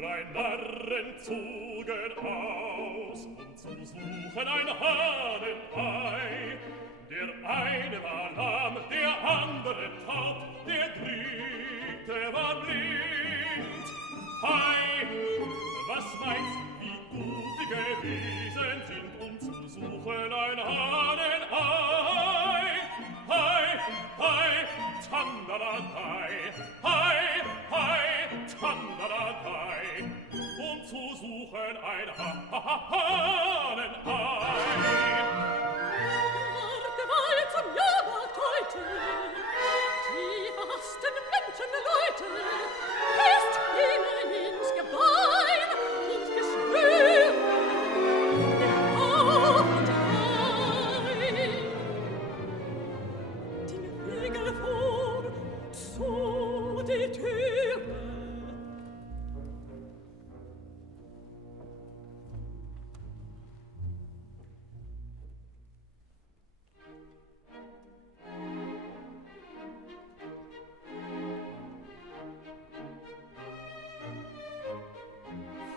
drei Narren zogen aus, um zu suchen ein Hahnenei. Der eine war lahm, der andere taub, der dritte war blind. Hei, was meinst du, wie gut die gewesen sind, um zu suchen ein Hahnenei? Hei, hei, tandaradei, hei, hei, tandaradei, um zu suchen ein Hahnenei. Warte mal zum Jahrmarkt heute, die verhassten Menschenleute, ist ihnen ins Gebein und geschwür, auf und ein. Den Riegel vor, zu die Türe.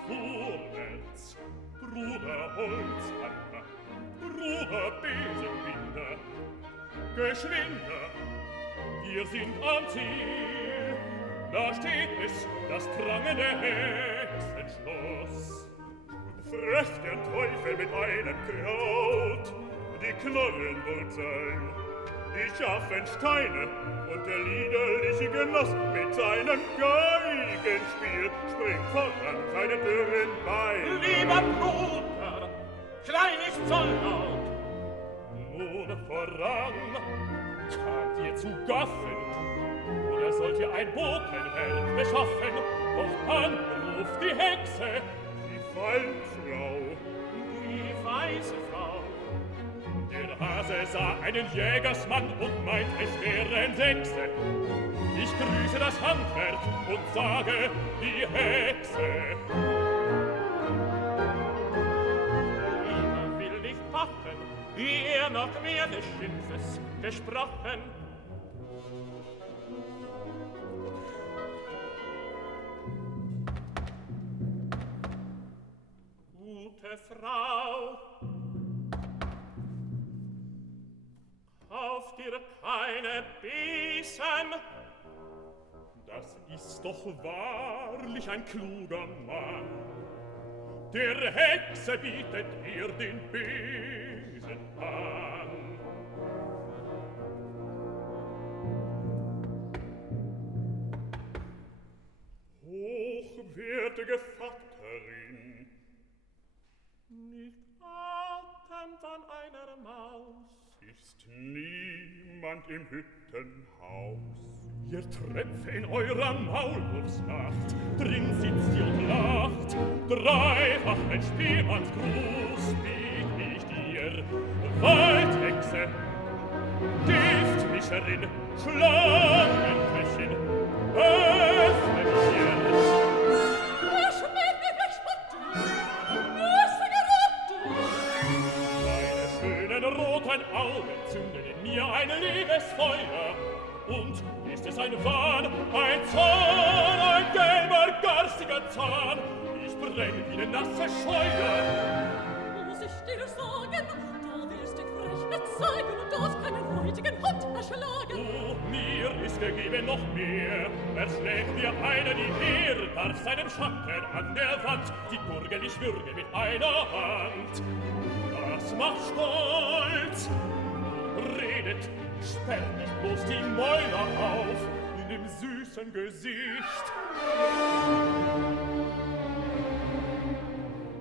Vorwärts, Bruder Holzhammer, Bruder Besenbinder, geschwinder, wir sind am Ziel. Da steht es, das prangende Hexenschloss. Und fresst der Teufel mit einem Kraut die Knollenwurzeln, die scharfen Steine und der liederliche Genoss mit seinem Geigenspiel springt voran seine dürren Beine. Lieber Bruder, schrei nicht so laut. Nun voran, kamt ihr zu gaffen, oder sollt ihr ein Botenwerk beschaffen? Doch anruft die Hexe, die Waldfrau, Die weiße Frau. Der Hase sah einen Jägersmann und meint, es wären Sechse. Ich grüße das Handwerk und sage, die Hexe. Lieber will nicht packen, wie er noch mehr des Schimpfes gesprochen. Gute Frau, kauf dir keine Bissen. Das ist doch wahrlich ein kluger Mann. Der Hexe bietet ihr den Besen an. Hochwertige Vatterin, Nicht Atem von einer Maus. ist niemand im Hüttenhaus. Ihr Tröpfe in eurer Maulwurfsnacht, drin sitzt ihr und lacht. Dreifach ein Spielmannsgruß biet ich dir. Waldhexe, Giftmischerin, Schlangenköchin, öffne mir. Wer schmäht mir verspotten, böse Gerotte. Deine schönen roten Augen zünden in mir ein Liebesfeuer. Und ist es ein Wahn, ein Zahn, ein gelber, garstiger Zahn? Ich brenn wie eine nasse Scheuer. Muss ich dir sagen, du willst dich frech zeigen und darfst keinen heutigen Hund erschlagen. Oh, mir ist gegeben noch mehr. Erschlägt mir einer die Ehre, darf seinem Schatten an der Wand die Gurgel ich würge mit einer Hand. Das macht stolz. Redet, sperrt nicht bloß die Mäuler auf in dem süßen Gesicht.